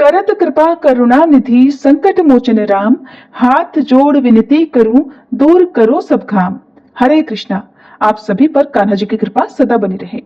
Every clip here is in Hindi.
करत कृपा करुणा निधि संकट मोचन राम। हाथ जोड़ विनती करूं, दूर करो सब काम। हरे कृष्णा। आप सभी पर कान्हा जी की कृपा सदा बनी रहे।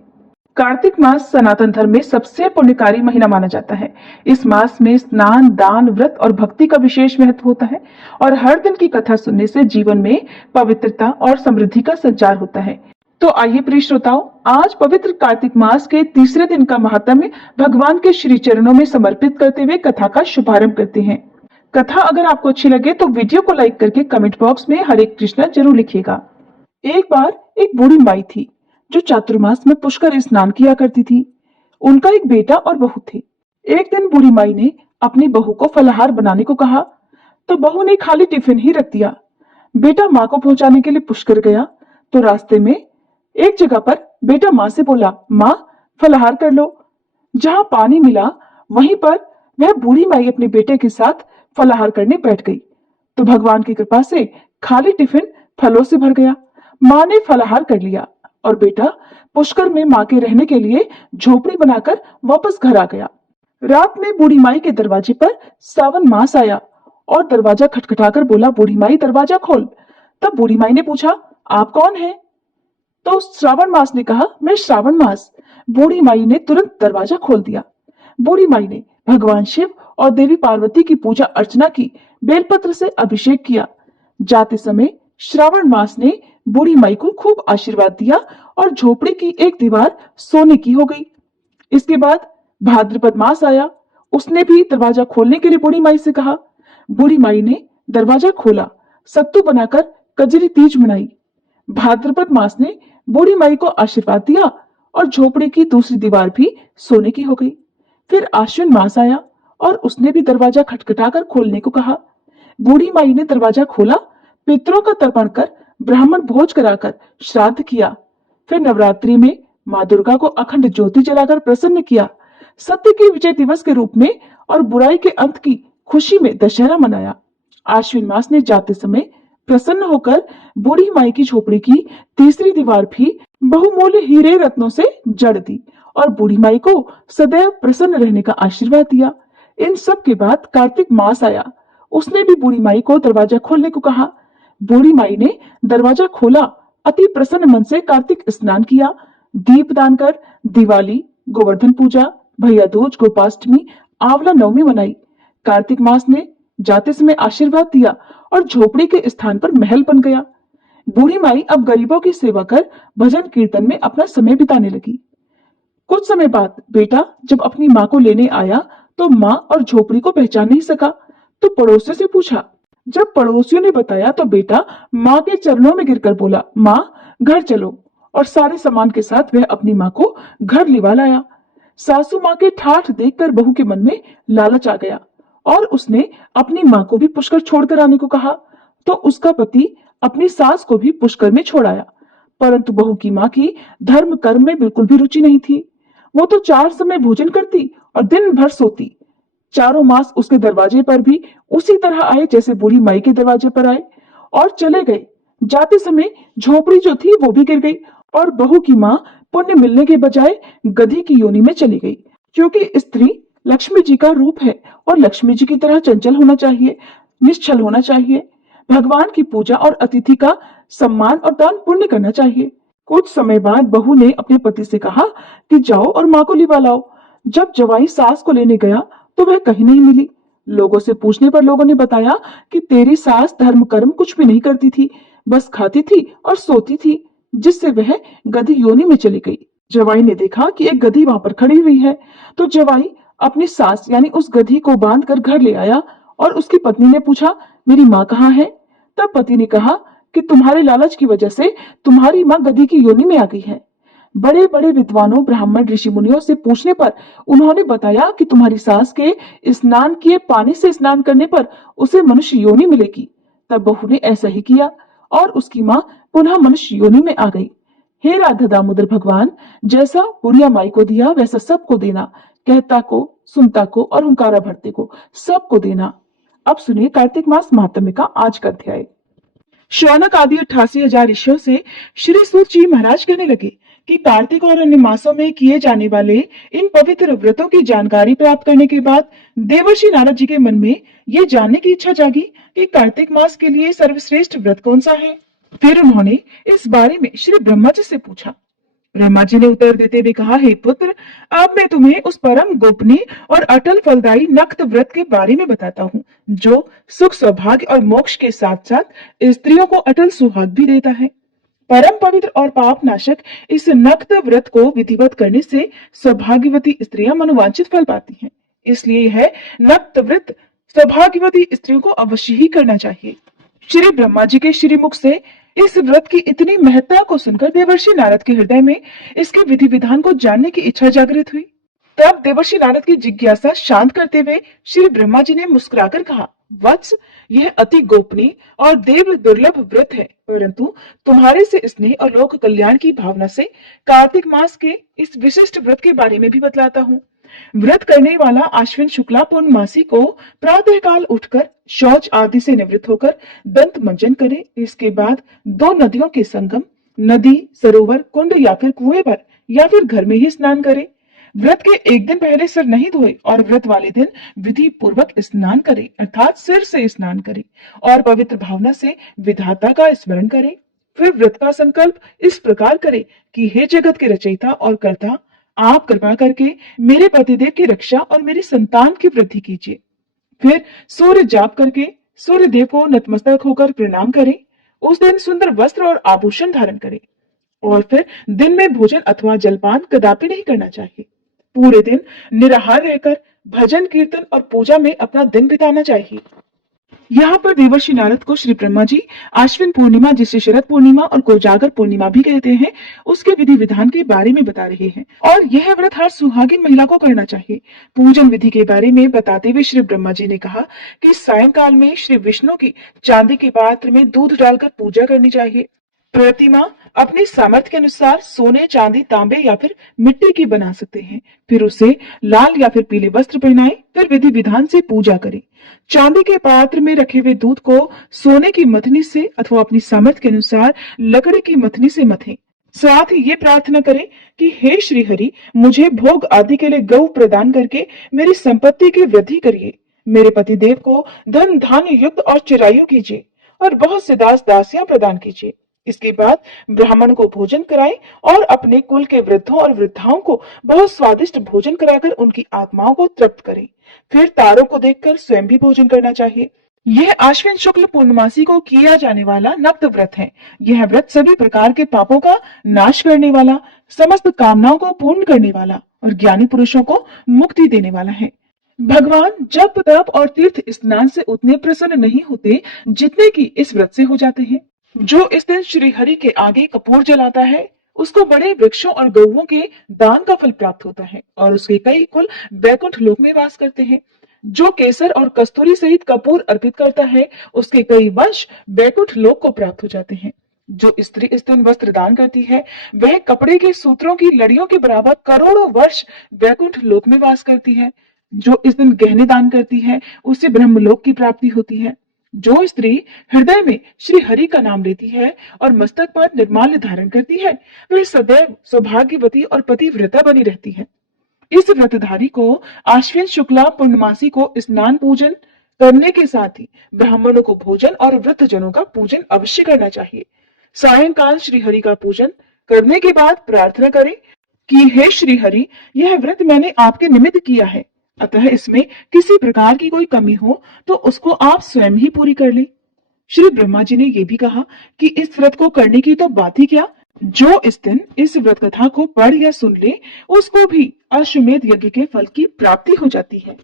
कार्तिक मास सनातन धर्म में सबसे पुण्यकारी महीना माना जाता है। इस मास में स्नान, दान, व्रत और भक्ति का विशेष महत्व होता है और हर दिन की कथा सुनने से जीवन में पवित्रता और समृद्धि का संचार होता है। तो आइए प्रिय श्रोताओं, आज पवित्र कार्तिक मास के तीसरे दिन का महात्म्य भगवान के श्री चरणों में समर्पित करते हुए कथा का शुभारंभ करते हैं। कथा अगर आपको अच्छी लगे तो वीडियो को लाइक करके कमेंट बॉक्स में हरे कृष्णा जरूर लिखिएगा। एक बार एक बूढ़ी माई थी जो चातुर्मास में पुष्कर स्नान किया करती थी। उनका एक बेटा और बहू थे। एक दिन बूढ़ी माई ने अपनी बहू को फलाहार बनाने को कहा तो बहू ने खाली टिफिन ही रख दिया। बेटा माँ को पहुंचाने के लिए पुष्कर गया तो रास्ते में एक जगह पर बेटा माँ से बोला, माँ फलाहार कर लो। जहां पानी मिला वहीं पर वह बूढ़ी माई अपने बेटे के साथ फलाहार करने बैठ गई तो भगवान की कृपा से खाली टिफिन फलों से भर गया। माँ ने फलाहार कर लिया और बेटा पुष्कर में माँ के रहने के लिए झोपड़ी बनाकर वापस घर आ गया। रात में बूढ़ी माई के दरवाजे पर सावन मास आया और दरवाजा खटखटाकर बोला, बूढ़ी माई दरवाजा खोल। तब बूढ़ी माई ने पूछा, आप कौन है? तो श्रावण मास ने कहा, मैं श्रावण मास। बूढ़ी माई ने तुरंत दरवाजा खोल दिया। बूढ़ी माई ने भगवान शिव और देवी पार्वती की पूजा अर्चना की, बेलपत्र से अभिषेक किया। जाते समय श्रावण मास ने बूढ़ी माई को खूब आशीर्वाद दिया और झोपड़ी की एक दीवार सोने की हो गई। इसके बाद भाद्रपद मास आया। उसने भी दरवाजा खोलने के लिए बूढ़ी माई से कहा। बूढ़ी माई ने दरवाजा खोला, सत्तू बनाकर कजरी तीज मनाई। भाद्रपद मास ने बूढ़ी माई को आशीर्वाद दिया और झोपड़ी की दूसरी दीवार भी सोने की हो गई। फिर आश्विन मास आया और उसने भी दरवाजा खटखटाकर खोलने को कहा। बूढ़ी माई ने दरवाजा खोला, पितरों का तर्पण कर ब्राह्मण भोज कराकर श्राद्ध किया। फिर नवरात्रि में माँ दुर्गा को अखंड ज्योति जलाकर प्रसन्न किया। सत्य के विजय दिवस के रूप में और बुराई के अंत की खुशी में दशहरा मनाया। आश्विन मास ने जाते समय प्रसन्न होकर बूढ़ी माई की झोपड़ी की तीसरी दीवार भी बहुमूल्य हीरे रत्नों से जड़ दी और बूढ़ी माई को सदैव प्रसन्न रहने का आशीर्वाद दिया। इन सब के बाद कार्तिक मास आया। उसने भी बूढ़ी माई को दरवाजा खोलने को कहा। बूढ़ी माई ने दरवाजा खोला, अति प्रसन्न मन से कार्तिक स्नान किया, दीप दान कर दिवाली, गोवर्धन पूजा, भैया दूज, गोपाष्टमी, आंवला नवमी मनाई। कार्तिक मास ने जाते समय आशीर्वाद दिया और झोपड़ी के स्थान पर महल बन गया। बूढ़ी माई अब गरीबों की सेवा कर भजन कीर्तन में अपना समय बिताने लगी। कुछ समय बाद बेटा जब अपनी माँ को लेने आया तो माँ और झोपड़ी को पहचान नहीं सका तो पड़ोसियों से पूछा। जब पड़ोसियों ने बताया तो बेटा माँ के चरणों में गिरकर बोला, माँ घर चलो, और सारे सामान के साथ वह अपनी माँ को घर लिवा लाया। सासू माँ के ठाठ देखकर बहू के मन में लालच आ गया और उसने अपनी माँ को भी पुष्कर छोड़कर आने को कहा तो उसका पति अपनी सास को भी पुष्कर में छोड़ाया। परंतु बहू की माँ की धर्म कर्म में बिल्कुल भी रुचि नहीं थी। वो तो 4 समय भोजन करती और दिन भर सोती। चारों मास उसके दरवाजे पर भी उसी तरह आए जैसे बूढ़ी माई के दरवाजे पर आए और चले गए। जाते समय झोपड़ी जो थी वो भी गिर गई और बहू की माँ पुण्य मिलने के बजाय गधी की योनि में चली गई। क्योंकि स्त्री लक्ष्मी जी का रूप है और लक्ष्मी जी की तरह चंचल होना चाहिए, निश्चल होना चाहिए। भगवान की पूजा और अतिथि का सम्मान और दान पुण्य करना चाहिए। कुछ समय बाद बहू ने अपने पति से कहा कि जाओ और माँ को लिवा लाओ। जब जवाई सास को लेने गया तो वह कहीं नहीं मिली। लोगों से पूछने पर लोगों ने बताया कि तेरी सास धर्म कर्म कुछ भी नहीं करती थी, बस खाती थी और सोती थी, जिससे वह गधी योनि में चली गई। जवाई ने देखा कि एक गधी वहां पर खड़ी हुई है तो जवाई अपनी सास यानी उस गधी को बांध कर घर ले आया और उसकी पत्नी ने पूछा, मेरी माँ कहाँ है? तब पति ने कहा कि तुम्हारे लालच की वजह से तुम्हारी माँ गधी की योनि में आ गई है। बड़े बड़े विद्वानों, ब्राह्मण, ऋषि मुनियों से पूछने पर उन्होंने बताया कि तुम्हारी सास के स्नान किए पानी से स्नान करने पर उसे मनुष्य योनि मिलेगी। तब बहू ने ऐसा ही किया और उसकी माँ पुनः मनुष्य योनि में आ गई। हे राधा दामोदर भगवान, जैसा बुढ़िया माई को दिया वैसा सबको देना, कहता को, सुनता को और हुंकारा भरते को सबको देना। अब सुनिए कार्तिक मास महात्म्य का आज का अध्याय। शौनक आदि 88,000 ऋषियों से श्री सूत जी महाराज कहने लगे कि कार्तिक और अन्य मासों में किए जाने वाले इन पवित्र व्रतों की जानकारी प्राप्त करने के बाद देवर्षि नारद जी के मन में ये जानने की इच्छा जागी कि कार्तिक मास के लिए सर्वश्रेष्ठ व्रत कौन सा है। फिर उन्होंने इस बारे में श्री ब्रह्मा जी से पूछा। ब्रह्मा जी ने उत्तर देते हुए कहा, हे पुत्र, अब मैं तुम्हें उस परम गोपनीय और अटल फलदायी नक्त व्रत के बारे में बताता हूँ, जो सुख सौभाग्य और मोक्ष के साथ साथ स्त्रियों को अटल सुहाग भी देता है। परम पवित्र और पाप नाशक इस नक्त व्रत को विधिवत करने से सौभाग्यवती स्त्रियां मनोवांछित फल पाती हैं। इसलिए यह नक्त व्रत सौभाग्यवती स्त्रियों को अवश्य ही करना चाहिए। श्री ब्रह्मा जी के श्रीमुख से इस व्रत की इतनी महत्ता को सुनकर देवर्षि नारद के हृदय में इसके विधि विधान को जानने की इच्छा जागृत हुई। तब देवर्षि नारद की जिज्ञासा शांत करते हुए श्री ब्रह्मा जी ने मुस्कुराकर कहा, वत्स, यह अति गोपनीय और देव दुर्लभ व्रत है, परंतु तुम्हारे से स्नेह और लोक कल्याण की भावना से कार्तिक मास के इस विशिष्ट व्रत के बारे में भी बतलाता हूँ। व्रत करने वाला आश्विन शुक्ला पूर्णमासी को प्रातः काल उठकर शौच आदि से निवृत्त होकर दंत मंजन करे। इसके बाद 2 नदियों के संगम, नदी, सरोवर, कुंड या फिर कुएं पर या फिर घर में ही स्नान करे। व्रत के एक दिन पहले सिर नहीं धोए और व्रत वाले दिन विधि पूर्वक स्नान करे, अर्थात सिर से स्नान करे और पवित्र भावना से विधाता का स्मरण करे। फिर व्रत का संकल्प इस प्रकार करे कि हे जगत के रचयिता और कर्ता, आप कृपा करके मेरे पतिदेव की रक्षा और मेरी संतान की वृद्धि कीजिए। फिर सूर्य जाप करके सूर्य देव को नतमस्तक होकर प्रणाम करें। उस दिन सुंदर वस्त्र और आभूषण धारण करें और फिर दिन में भोजन अथवा जलपान कदापि नहीं करना चाहिए। पूरे दिन निराहार रहकर भजन कीर्तन और पूजा में अपना दिन बिताना चाहिए। यहाँ पर देवर्षि नारद को श्री ब्रह्मा जी आश्विन पूर्णिमा, जिसे शरद पूर्णिमा और कोजागर पूर्णिमा भी कहते हैं, उसके विधि विधान के बारे में बता रहे हैं और यह व्रत हर सुहागिन महिला को करना चाहिए। पूजन विधि के बारे में बताते हुए श्री ब्रह्मा जी ने कहा कि सायंकाल में श्री विष्णु की चांदी के पात्र में दूध डालकर पूजा करनी चाहिए। प्रतिमा अपने सामर्थ्य के अनुसार सोने, चांदी, तांबे या फिर मिट्टी की बना सकते हैं। फिर उसे लाल या फिर पीले वस्त्र पहनाएं। फिर विधि विधान से पूजा करें। चांदी के पात्र में रखे हुए दूध को सोने की मथनी से अथवा अपनी सामर्थ्य के अनुसार लकड़ी की मथनी से मथें। साथ ही ये प्रार्थना करें कि हे श्री हरि, मुझे भोग आदि के लिए गौ प्रदान करके मेरी संपत्ति की वृद्धि करिए। मेरे पति देव को धन धान्य युक्त और चिरायु कीजिए और बहुत से दास दासियां प्रदान कीजिए। इसके बाद ब्राह्मण को भोजन कराएं और अपने कुल के वृद्धों और वृद्धाओं को बहुत स्वादिष्ट भोजन कराकर उनकी आत्माओं को तृप्त करें। फिर तारों को देखकर स्वयं भी भोजन करना चाहिए। यह आश्विन शुक्ल पूर्णमासी को किया जाने वाला नक्त व्रत है। यह व्रत सभी प्रकार के पापों का नाश करने वाला, समस्त कामनाओं को पूर्ण करने वाला और ज्ञानी पुरुषों को मुक्ति देने वाला है। भगवान जप, तप और तीर्थ स्नान से उतने प्रसन्न नहीं होते जितने कि इस व्रत से हो जाते हैं। जो इस दिन श्री हरि के आगे कपूर जलाता है, उसको बड़े वृक्षों और गौओं के दान का फल प्राप्त होता है और उसके कई कुल वैकुंठ लोक में वास करते हैं। जो केसर और कस्तूरी सहित कपूर अर्पित करता है, उसके कई वंश वैकुंठ लोक को प्राप्त हो जाते हैं। जो स्त्री इस दिन वस्त्र दान करती है, वह कपड़े के सूत्रों की लड़ियों के बराबर करोड़ों वर्ष वैकुंठ लोक में वास करती है। जो इस दिन गहने दान करती है, उसे ब्रह्मलोक की प्राप्ति होती है। जो स्त्री हृदय में श्री हरि का नाम लेती है और मस्तक पर निर्माल्य धारण करती है, वह सदैव सौभाग्यवती और पतिव्रता बनी रहती है। इस व्रतधारी को आश्विन शुक्ला पूर्णमासी को स्नान पूजन करने के साथ ही ब्राह्मणों को भोजन और वृद्धजनों का पूजन अवश्य करना चाहिए। सायंकाल श्री हरि का पूजन करने के बाद प्रार्थना करें कि हे श्री हरि, यह व्रत मैंने आपके निमित्त किया है, अतः इसमें किसी प्रकार की कोई कमी हो तो उसको आप स्वयं ही पूरी कर लें। श्री ब्रह्मा जी ने यह भी कहा कि इस व्रत को करने की तो बात ही क्या, जो इस दिन इस व्रत कथा को पढ़ या सुन ले, उसको भी अश्वमेध यज्ञ के फल की प्राप्ति हो जाती है।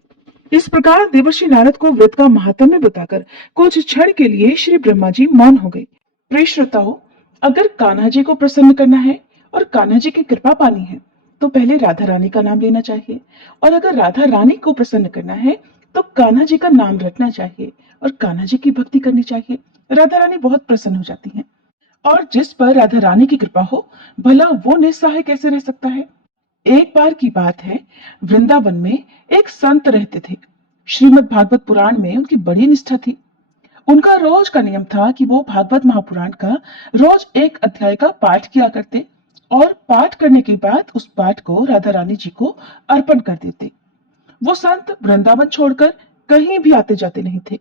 इस प्रकार देवर्षि नारद को व्रत का महात्म्य बताकर कुछ क्षण के लिए श्री ब्रह्मा जी मौन हो गए। प्रिय श्रोताओ, अगर कान्हा जी को प्रसन्न करना है और कान्हा जी की कृपा पानी है तो पहले राधा रानी का नाम लेना चाहिए, और अगर राधा रानी को प्रसन्न करना है तो कान्हा जी का नाम रटना चाहिए और कान्हा जी की भक्ति करनी चाहिए। राधा रानी बहुत प्रसन्न हो जाती हैं। और जिस पर राधा रानी की कृपा हो, भला वो निस्सहाय कैसे रह सकता है। एक बार की बात है, वृंदावन में एक संत रहते थे। श्रीमद् भागवत पुराण में उनकी बड़ी निष्ठा थी। उनका रोज का नियम था कि वो भागवत महापुराण का रोज एक अध्याय का पाठ किया करते और पाठ करने के बाद उस पाठ को राधा रानी जी को अर्पण कर देते। वो संत वृंदावन छोड़कर कहीं भी आते जाते नहीं थे।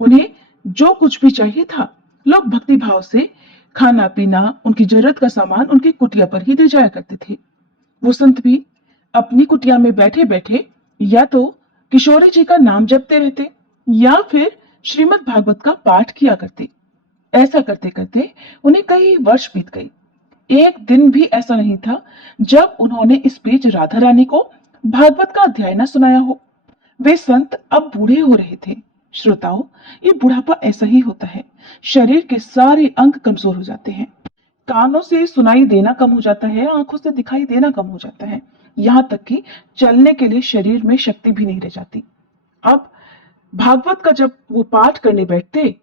उन्हें जो कुछ भी चाहिए था, लोग भक्ति भाव से खाना पीना, उनकी जरूरत का सामान उनकी कुटिया पर ही दे जाया करते थे। वो संत भी अपनी कुटिया में बैठे बैठे या तो किशोरी जी का नाम जपते रहते या फिर श्रीमद् भागवत का पाठ किया करते। ऐसा करते करते उन्हें कई वर्ष बीत गए। एक दिन भी ऐसा नहीं था जब उन्होंने इस बीच राधा रानी को भागवत का अध्याय न सुनाया हो। वे संत अब बूढ़े हो रहे थे। श्रोताओं, ये बुढ़ापा ऐसा ही होता है। शरीर के सारे अंग कमजोर हो जाते हैं। कानों से सुनाई देना कम हो जाता है, आंखों से दिखाई देना कम हो जाता है, यहाँ तक कि चलने के लिए शरीर में शक्ति भी नहीं रह जाती। अब भागवत का जब वो पाठ करने बैठते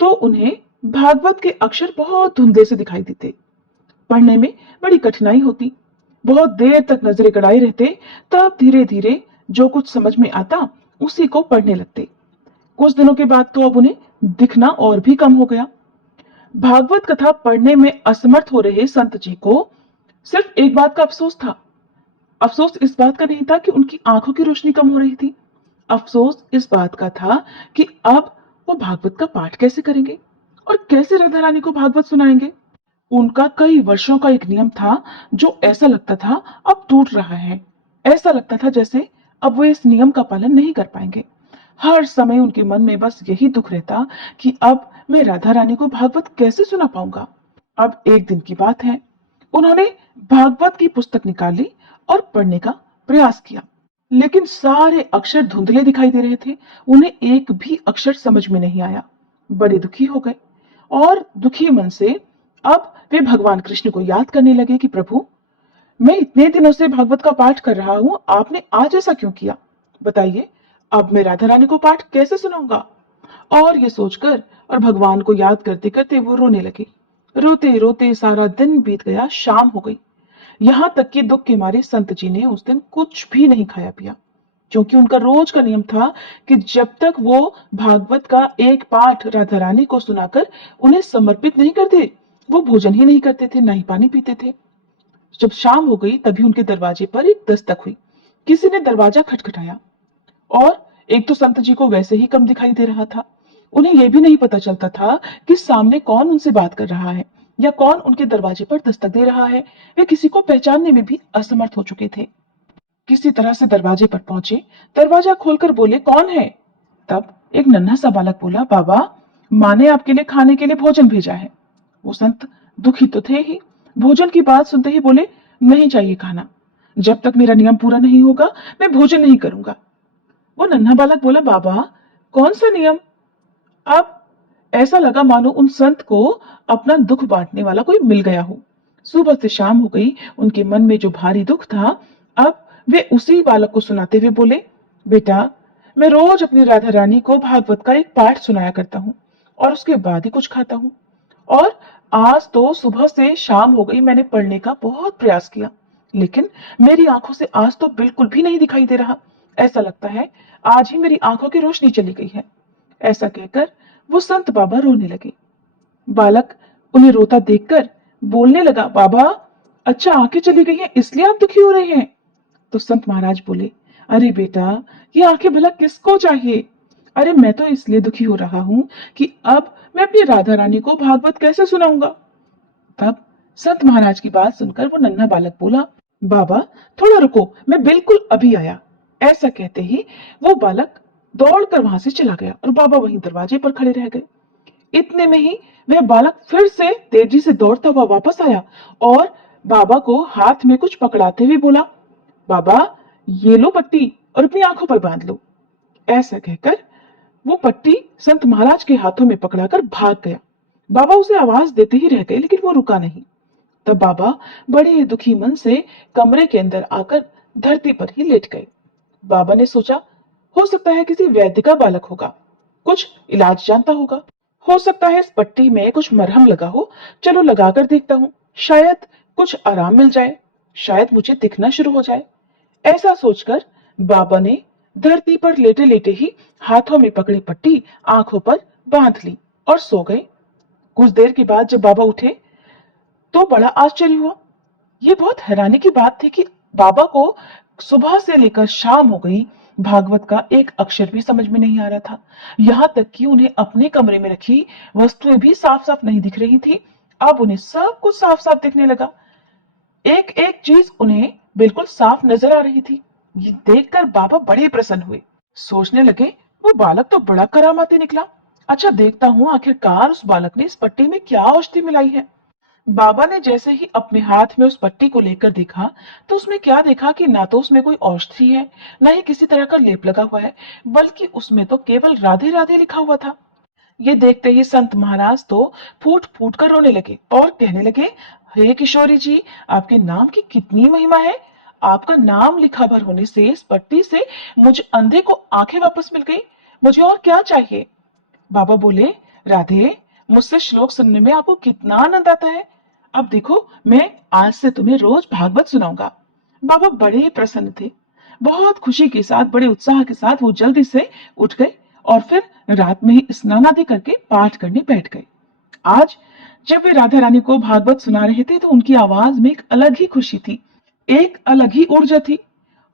तो उन्हें भागवत के अक्षर बहुत धुंधले से दिखाई देते। पढ़ने में बड़ी कठिनाई होती। बहुत देर तक नजरें गड़ाए रहते। तब धीरे धीरे जो कुछ समझ में आता उसी को पढ़ने लगते। कुछ दिनों के बाद तो अब उन्हें दिखना और भी कम हो गया। भागवत कथा पढ़ने में असमर्थ हो रहे संत जी को सिर्फ एक बात का अफसोस था। अफसोस इस बात का नहीं था कि उनकी आंखों की रोशनी कम हो रही थी। अफसोस इस बात का था कि अब वो भागवत का पाठ कैसे करेंगे और कैसे राधा रानी को भागवत सुनाएंगे। उनका कई वर्षों का एक नियम था जो ऐसा लगता था अब टूट रहा है। ऐसा लगता था जैसे अब वे इस नियम का पालन नहीं कर पाएंगे। हर समय उनके मन में बस यही दुख रहता कि अब मैं राधा रानी को भागवत कैसे सुना पाऊंगा। अब एक दिन की बात है, उन्होंने भागवत की पुस्तक निकाली और पढ़ने का प्रयास किया, लेकिन सारे अक्षर धुंधले दिखाई दे रहे थे। उन्हें एक भी अक्षर समझ में नहीं आया। बड़े दुखी हो गए और दुखी मन से अब वे भगवान कृष्ण को याद करने लगे कि प्रभु, मैं इतने दिनों से भागवत का पाठ कर रहा हूं, आपने आज ऐसा क्यों किया? बताइए, अब मैं राधा रानी को पाठ कैसे सुनाऊंगा? और ये सोचकर और भगवान को याद करते करते वो रोने लगे। रोते रोते सारा दिन बीत गया, शाम हो गई। यहाँ तक कि दुख के मारे संत जी ने उस दिन कुछ भी नहीं खाया पिया, क्योंकि उनका रोज का नियम था कि जब तक वो भागवत का एक पाठ राधा रानी को सुनाकर उन्हें समर्पित नहीं करते, वो भोजन ही नहीं करते थे, ना ही पानी पीते थे। जब शाम हो गई तभी उनके दरवाजे पर एक दस्तक हुई। किसी ने दरवाजा खटखटाया और एक तो संत जी को वैसे ही कम दिखाई दे रहा था। उन्हें यह भी नहीं पता चलता था कि सामने कौन उनसे बात कर रहा है या कौन उनके दरवाजे पर दस्तक दे रहा है। वे किसी को पहचानने में भी असमर्थ हो चुके थे। किसी तरह से दरवाजे पर पहुंचे, दरवाजा खोलकर बोले, कौन है? तब एक नन्हा सा बालक बोला, बाबा, माँ ने आपके लिए खाने के लिए भोजन भेजा है। वो संत दुखी तो थे ही, भोजन की बात सुनते ही बोले, नहीं चाहिए खाना, जब तक मेरा नियम पूरा नहीं होगा मैं भोजन नहीं करूंगा। वो नन्हा बालक बोला, बाबा, कौन सा नियम? अब ऐसा लगा मानो उन संत को अपना दुख बांटने वाला कोई मिल गया हो। सुबह से शाम हो गई, उनके मन में जो भारी दुख था अब वे उसी बालक को सुनाते हुए बोले, बेटा, मैं रोज अपनी राधा रानी को भागवत का एक पाठ सुनाया करता हूँ और उसके बाद ही कुछ खाता हूँ। और आज तो सुबह से शाम हो गई, मैंने पढ़ने का बहुत प्रयास किया, लेकिन मेरी आंखों से आज तो बिल्कुल भी नहीं दिखाई दे रहा। ऐसा लगता है आज ही मेरी आंखों की रोशनी चली गई है। ऐसा कहकर वो संत बाबा रोने लगे। बालक उन्हें रोता देखकर बोलने लगा, बाबा, अच्छा आंखें चली गई हैं इसलिए आप दुखी हो रहे हैं? तो संत महाराज बोले, अरे बेटा, ये आंखें भला किसको चाहिए? अरे मैं तो इसलिए दुखी हो रहा हूँ कि अब मैं अपनी राधा रानी को भागवत कैसे सुनाऊंगा। तब संत महाराज की बात सुनकर वो नन्हा बालक बोला, बाबा, थोड़ा रुको, मैं बिल्कुल अभी आया। ऐसा कहते ही वो बालक दौड़कर वहां से चला गया और बाबा वहीं दरवाजे पर खड़े रह गए। इतने में ही वह बालक फिर से तेजी से दौड़ता हुआ वापस आया और बाबा को हाथ में कुछ पकड़ाते हुए बोला, बाबा, ये लो पट्टी और अपनी आंखों पर बांध लो। ऐसा कहकर वो पट्टी संत महाराज के हाथों में पकड़ाकर भाग गया। बाबा उसे आवाज देते ही रह गए, लेकिन वो रुका नहीं। तब बाबा बड़े दुखी मन से कमरे के अंदर आकर धरती पर ही लेट गए। बाबा ने सोचा, हो सकता है किसी वैद्य का बालक होगा, कुछ इलाज जानता होगा। हो सकता है इस पट्टी में कुछ मरहम लगा हो, चलो लगाकर देखता हूँ, शायद कुछ आराम मिल जाए, शायद मुझे दिखना शुरू हो जाए। ऐसा सोचकर बाबा ने धरती पर लेटे लेटे ही हाथों में पकड़ी पट्टी आंखों पर बांध ली और सो गए। कुछ देर के बाद जब बाबा उठे तो बड़ा आश्चर्य हुआ। ये बहुत हैरानी की बात थी कि बाबा को सुबह से लेकर शाम हो गई, भागवत का एक अक्षर भी समझ में नहीं आ रहा था। यहाँ तक कि उन्हें अपने कमरे में रखी वस्तुएं भी साफ साफ नहीं दिख रही थी। अब उन्हें सब कुछ साफ साफ दिखने लगा। एक एक चीज उन्हें बिल्कुल साफ नजर आ रही थी। ये देखकर बाबा बड़े प्रसन्न हुए। सोचने लगे, वो बालक तो बड़ा करामाती निकला। अच्छा, देखता हूँ आखिरकार उस बालक ने इस पट्टी में क्या औषधि मिलाई है। बाबा ने जैसे ही अपने हाथ में उस पट्टी को लेकर देखा, तो उसमें क्या देखा कि ना तो उसमें कोई औषधि है, ना ही किसी तरह का लेप लगा हुआ है, बल्कि उसमें तो केवल राधे राधे लिखा हुआ था। ये देखते ही संत महाराज तो फूट फूट कर रोने लगे और कहने लगे, हे किशोरी जी, आपके नाम की कितनी महिमा है। आपका नाम लिखा भर होने से इस पट्टी से मुझ अंधे को आंखें वापस मिल गई। मुझे और क्या चाहिए। बाबा बोले, राधे, मुझसे श्लोक सुनने में आपको कितना आनंद आता है। अब देखो, मैं आज से तुम्हें रोज भागवत सुनाऊंगा। बाबा बड़े प्रसन्न थे। बहुत खुशी के साथ, बड़े उत्साह के साथ वो जल्दी से उठ गए और फिर रात में ही स्नान आदि करके पाठ करने बैठ गए। आज जब वे राधा रानी को भागवत सुना रहे थे तो उनकी आवाज में एक अलग ही खुशी थी, एक अलग ही ऊर्जा थी।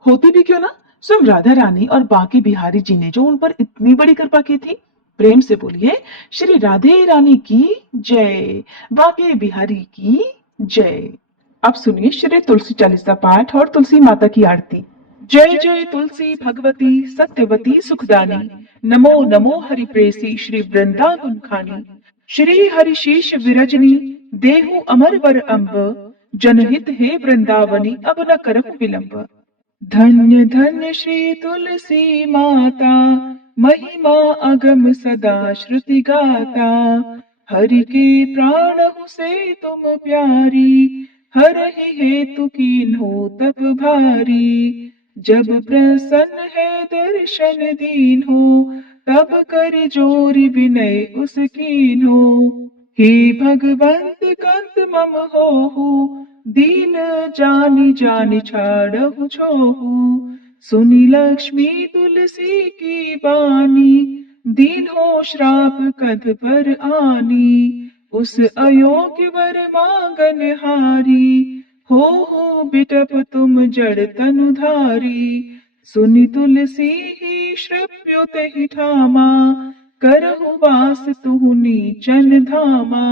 होती भी क्यों ना, स्वयं राधा रानी और बांके बिहारी जी ने जो उन पर इतनी बड़ी कृपा की थी। प्रेम से बोलिए, श्री राधे रानी की जय, बांके बिहारी की जय। अब सुनिए श्री तुलसी चालीसा पाठ और तुलसी माता की आरती। जय जय तुलसी भगवती सत्यवती सुखदानी, नमो नमो हरि प्रेसी श्री वृंदावन खानी, श्री हरि शीश विरजनी, देहु अमर वर अम्ब, जनहित हे वृंदावनी अब न करहु विलंब। धन्य धन्य श्री तुलसी माता, महिमा अगम सदा श्रुति गाता, हरि के प्राण से तुम प्यारी, हर ही हेतु कीन्हो तप भारी। जब प्रसन्न है दर्शन दीन्हो, तब कर जोरी विनय उस कीन्हो। हे भगवंत कंत मम होहु, दीन जानि जानि छाड़हु छोहु। सुनी लक्ष्मी तुलसी की बानी, दीन हो श्राप कद पर आनी। उस अयोग्य वर मांगन हारी, हो बिटप तुम जड़ तनुधारी। सुनि तुलसी ही श्रव्युत ही ठामा, करहु वास तुहु नीचन धामा।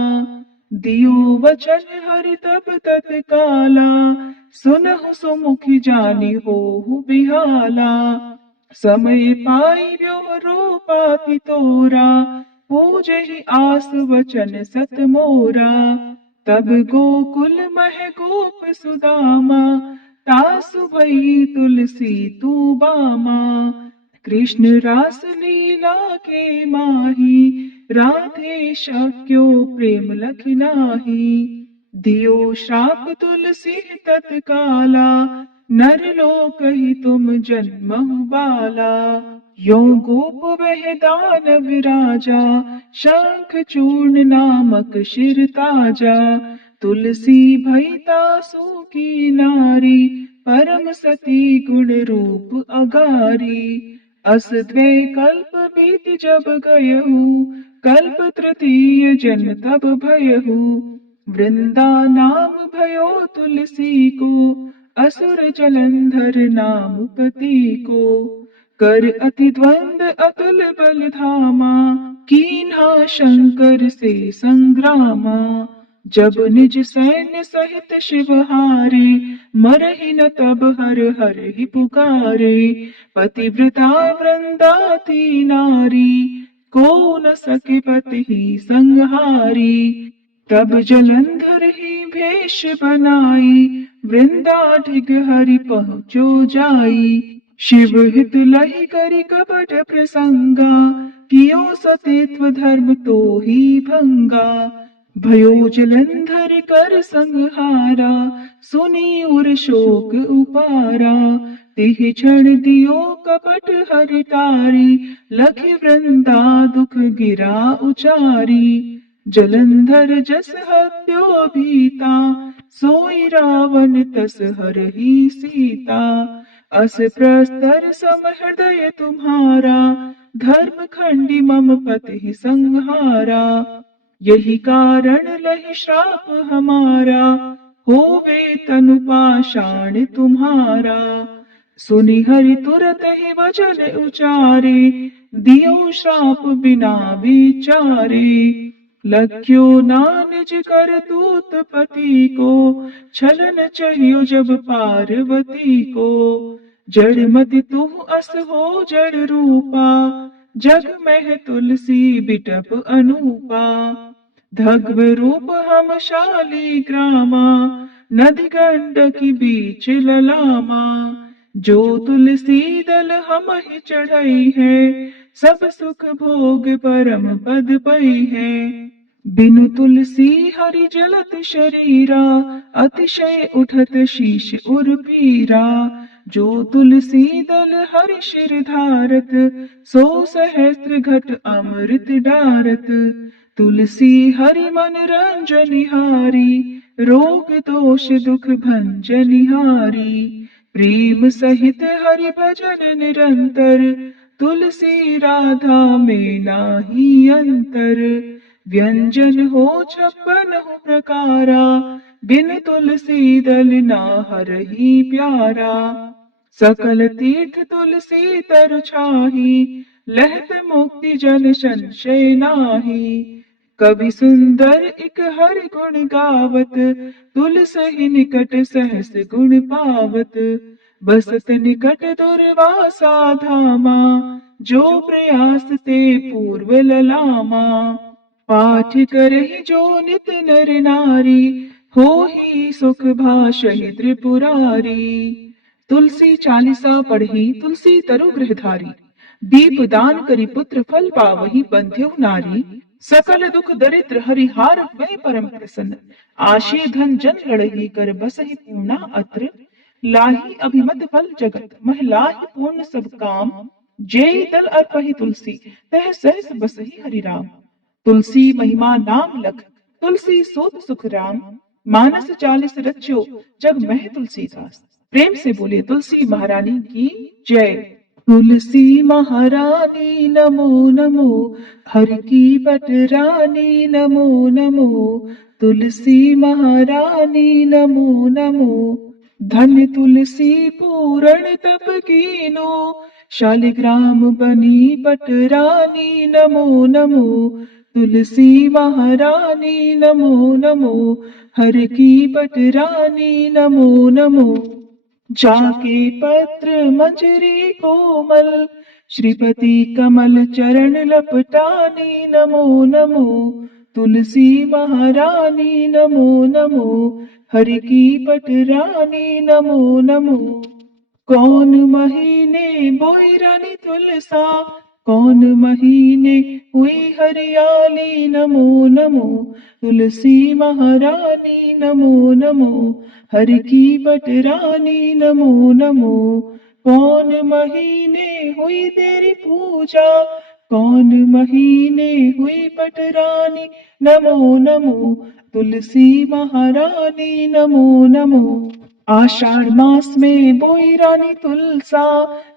दियो वचन हरि तब तत्काला, सुनहु सुमुखी जानी होहु बिहाला। समय पाई व्योह रूपा पितोरा, पूजहि आस वचन सत मोरा। तब गोकुल मह गोप सुदामा, तासु भई तुलसी तू बामा। कृष्ण रास लीला के माही, राधे शक्यो प्रेम लखि नाही। दियो श्राप तुलसी तत्काला, नर लोक ही तुम जन्महु बाला। यो गोप वह दानव राजा, शंख चूर्ण नामक शिर ताजा। तुलसी भई तासु की नारी, परम सती गुण रूप अगारी। अस द्वै कल्प बीत जब गयहु, कल्प तृतीय जन्म तब भयहु। वृंदा नाम भयो तुलसी को, असुर जलंधर नाम पति को। कर अति द्वंद अतुल बल धामा, कीन्हा शंकर से संग्रामा। जब निज सैन्य सहित शिव हारे, मरहि न तब हर हर ही पुकारे। पतिव्रता वृंदाती नारी, को न सके पति ही संहारी। तब जलंधर ही भेष बनाई, वृंदा ढिग हरि पहुँचो जाई। शिव हित लहि करि कपट प्रसंगा, कियो सतीत्व धर्म तो ही भंगा। भयो जलंधर कर संहारा, सुनी उर शोक उपारा। तिह क्षण दियो कपट हरि टारी, लखि वृंदा दुख गिरा उचारी। जलंधर जस हत्यो भीता, सोई रावण तस हरहि सीता। अस प्रस्तर सम हृदय तुम्हारा, धर्म खंडी मम पति संहारा। यही कारण लहि श्राप हमारा, होवे तनु पाषाण तुम्हारा। सुनि हरि तुरत ही वचन उचारे, दियो श्राप बिना विचारे। लख्यो नानिज कर दूत पति को, छलन चाहियो जब पार्वती को। जड़ मति तू अस हो जड़ रूपा, जग में तुलसी बिटप अनूपा। धग्व रूप हम शाली ग्रामा, नदी गंडकी बीच ललामा। जो तुलसी दल हम ही चढ़ई है, सब सुख भोग परम पद पई है। बिनु तुलसी हरि जलत शरीरा, अतिशय उठत शीश उर पीरा। जो तुलसी दल हरि शिर धारत, सो सहस्त्र घट अमृत डारत। तुलसी हरि मन रंजनिहारी, रोग दोष दुख भंजनिहारी। प्रेम सहित हरि भजन निरंतर, तुलसी राधा में नाही अंतर। व्यंजन हो 56 प्रकारा, बिन तुलसी दल ना हरहि प्यारा। सकल तीर्थ तुलसी तर छाही, लहत मुक्ति जन संशय नाही। कवि सुंदर इक हरि गुण गावत, तुलसी निकट सहस गुण पावत। बसत निकट दुर्वासा धामा, जो प्रयास ते पूर्व ललामा। पाठ करहि जो नित नर नारी, हो ही सुख भाषहि त्रिपुरारी। तुलसी चालीसा पढ़ी तुलसी तरु गृहधारी, दीप दान करी पुत्र फल पावहि बंध्यु नारी। सकल दुख दरिद्र हरिहार वै परम प्रसन्न, आशे धन जन लड़ही कर बसहि पूर्णा अत्र। लाही अभिमत फल जगत, मह लाहि पूर्ण सब काम। जेई दल अर्पहि तुलसी, तह सहस बसहि हरि राम। तुलसी महिमा नाम लख, तुलसी सोत सुख राम। मानस 40 रच्यो, जग मह तुलसीदास। प्रेम से बोले तुलसी महारानी की जय। तुलसी महारानी नमो नमो, हर की बट रानी नमो नमो। तुलसी महारानी नमो नमो, धन्य तुलसी पूरण तप कीनो। शालिग्राम बनी बट रानी नमो नमो। तुलसी महारानी नमो नमो, हर की बट रानी नमो नमो। जाके पत्र मंजरी कोमल, श्रीपति कमल चरण लपटानी नमो नमो। तुलसी महारानी नमो नमो, हरि की पट रानी नमो नमो। कौन महीने बोई रानी तुलसा, कौन महीने हुई हरियाली नमो नमो। तुलसी महारानी नमो नमो, हरि की बट रानी नमो नमो। कौन महीने हुई तेरी पूजा, कौन महीने हुई बट रानी नमो नमो। तुलसी महारानी नमो नमो। आषाढ़ मास में बोई रानी तुलसा,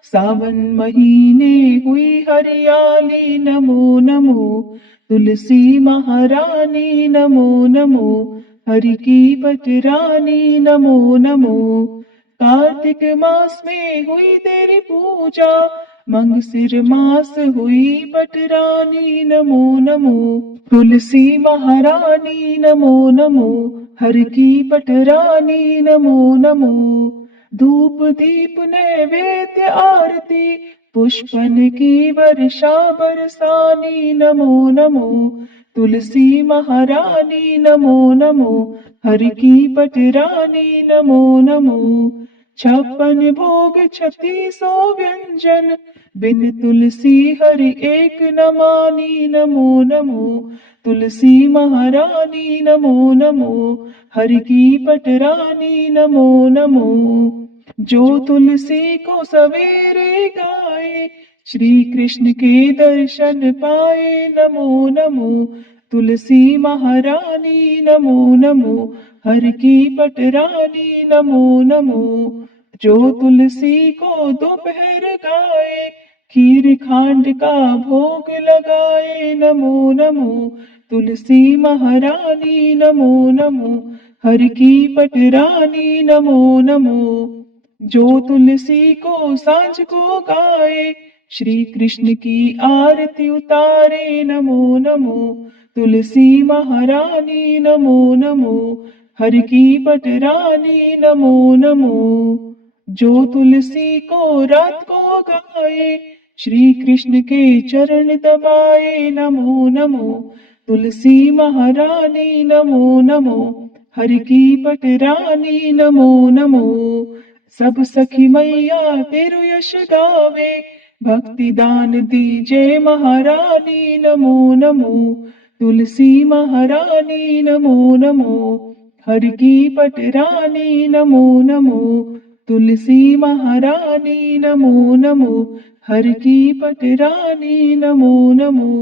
सावन महीने हुई हरियाली नमो नमो। तुलसी महारानी नमो नमो, हरि की बट रानी नमो नमो। कार्तिक मास में हुई तेरी पूजा, मंगसिर मास हुई बट रानी नमो नमो। तुलसी महारानी नमो नमो, हर की बट रानी नमो नमो। धूप दीप नैवेद्य आरती, पुष्पन की वर्षा बरसानी नमो नमो। तुलसी महारानी नमो नमो, हरि की बट रानी नमो नमो। 56 भोग 3600 व्यंजन, बिन तुलसी हरि एक न मानी नमो नमो। तुलसी महारानी नमो नमो, हरि की पट रानी नमो नमो। जो तुलसी को सवेरे गाए, श्री कृष्ण के दर्शन पाए नमो नमो। तुलसी महारानी नमो नमो, हर की पट रानी नमो नमो। जो तुलसी को दोपहर गाए, खीर खांड का भोग लगाए नमो नमो। तुलसी महारानी नमो नमो, हर की पटरानी नमो नमो। जो तुलसी को सांझ को गाए, श्री कृष्ण की आरती उतारे नमो नमो। तुलसी महारानी नमो नमो। हर की पटरानी नमो नमो। जो तुलसी को रात को गाए, श्री कृष्ण के चरण दबाए नमो नमो। तुलसी महारानी नमो नमो। हर की पटरानी नमो नमो। सब सखी मैया तेरु यश गावे, भक्ति दान दीजे महारानी नमो नमो। तुलसी महारानी नमो नमो। हर की पटरानी नमो नमो। तुलसी महारानी नमो नमो। हर की पटरानी नमो नमो।